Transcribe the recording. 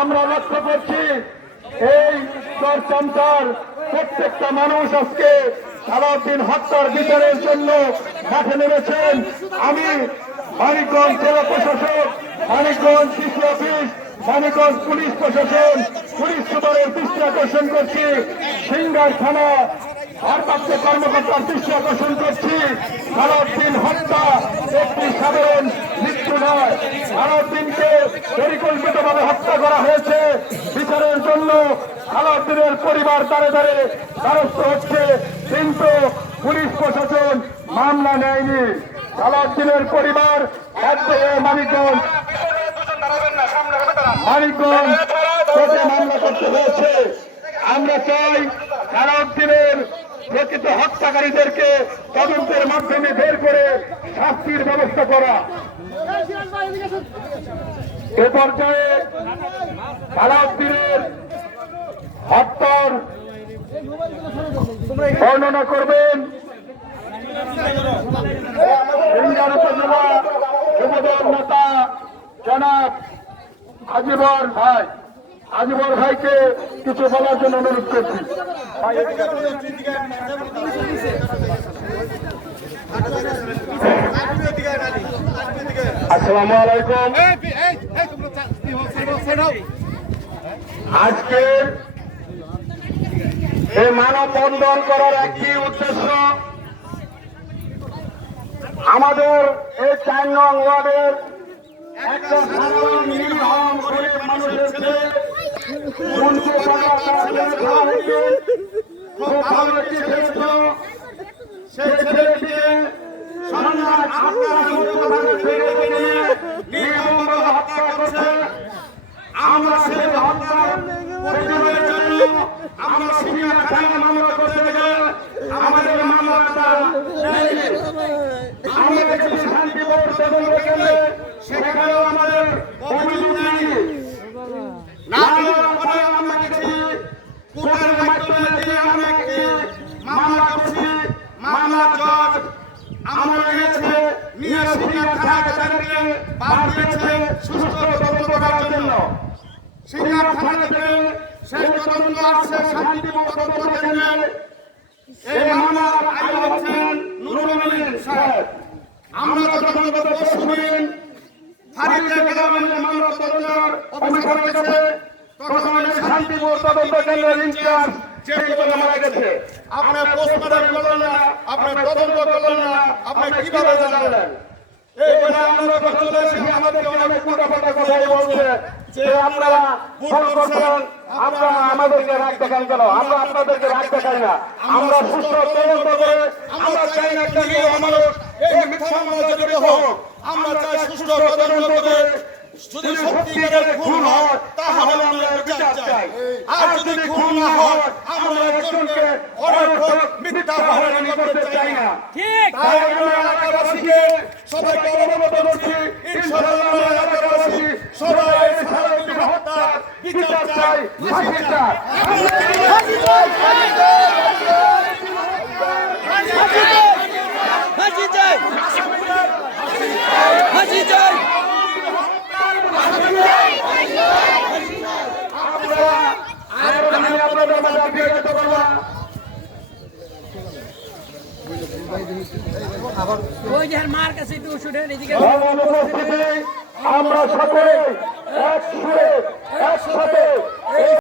আমরা লক্ষ্য করছি এই চরচমচার প্রত্যেকটা মানুষ আজকে সারাদিন হত্যার বিচারের জন্য মাঠে নেমেছেন। আমি মানিকগঞ্জ জেলা প্রশাসক, মানিকগঞ্জ শিশু অফিস, মানিকগঞ্জ পুলিশ প্রশাসন, পুলিশ সুপারের দৃষ্টি আকর্ষণ করছি। সিঙ্গার থানা ভারপ্রাপ্ত কর্মকর্তার দৃষ্টি আকর্ষণ করছি। সারাদিন হত্যা একটি সাধারণ মৃত্যু নয়। সারাদিনকে পরিকল্পিতভাবে হত্যা করা হয়েছে। বিচারের জন্য সালাউদ্দিনের পরিবার দাঁড়ে দাঁড়ে দ্বারস্থ হচ্ছে, কিন্তু পুলিশ প্রশাসন মামলা নেয়নি। সালাউদ্দিনের পরিবার মানিকগঞ্জ মানিকগঞ্জ মামলা করতে হয়েছে। আমরা চাই সালাউদ্দিনের প্রকৃত হত্যাকারীদেরকে তদন্তের মাধ্যমে বের করে শাস্তির ব্যবস্থা করা। এ পর্যায়ে সালাউদ্দিনের হত্যার বর্ণনা করবেন। যুবদল নেতা জনাব আজিবর ভাই। আজিবর ভাইকে কিছু বলার জন্য অনুরোধ করছি। আসসালামু আলাইকুম। আজকে এই মানববন্ধন করার একটি উদ্দেশ্য আমাদের এই চার নং ওয়ার্ডের একটা সাধারণ মানুষের আটটার মধ্যে ওখানে ফিরে নিয়ে নির্মমভাবে হত্যা করছে আমরা সেই হত্যার প্রতিবাদের জন্য আমরা থানা মামলা করতে গেলে আমাদের মামলাটা। আমরা যদি শান্তি বোর্ড তদন্ত করলে সেখানেও আমাদের অভিযোগ নেই আমরা এনেছে নিয়ে সিনিয়র থানা তাদেরকে বার দিয়েছে সুস্থ তদন্ত করার জন্য সিনিয়র থানা থেকে সেই তদন্ত আসছে শান্তিপূর্ণ তদন্ত কেন্দ্রে এই মামলার আইন হচ্ছেন নুরুল সাহেব। আমরা যখন পরশু দিন ফাঁড়িতে গ্রামের মামলা তদন্তের অভিযোগ হয়েছে তখন শান্তিপুর তদন্ত কেন্দ্রের ইনচার্জ আপনার পোস্টমর্টম করলেন না, আপনার তদন্ত করলেন না, আপনি কীভাবে জানালেন? চলে এসেছি আমাদেরকে অনেক উল্টাপাল্টা কথাই বলছে। যে আপনারা ভুল করছেন আপনারা আমাদেরকে রাগ দেখান কেন? আমরা আপনাদেরকে রাগ দেখাই না। আমরা সুস্থ তদন্ত করে আমরা চাই না একটা নিয়ম এই মিথ্যা মামলা জড়িত হোক আমরা চাই সুস্থ তদন্ত করে যদি সত্যিকারের খুন হয় তাহলে আমরা বিচার চাই। আর যদি খুন না হয় আমরা একজনকে অনর্থক মিথ্যা হয়রানি করতে চাই না। ঠিক তাই আমরা সবাইকে অবগত করছি, ইনশাআল্লাহ এলাকাবাসী সবাই এই সারাদিন হত্যার বিচার চাই, ফাঁসি চাই। ফাঁসি চাই! ফাঁসি চাই! আপনারা আমরা সকলে এক সুরে একসাথে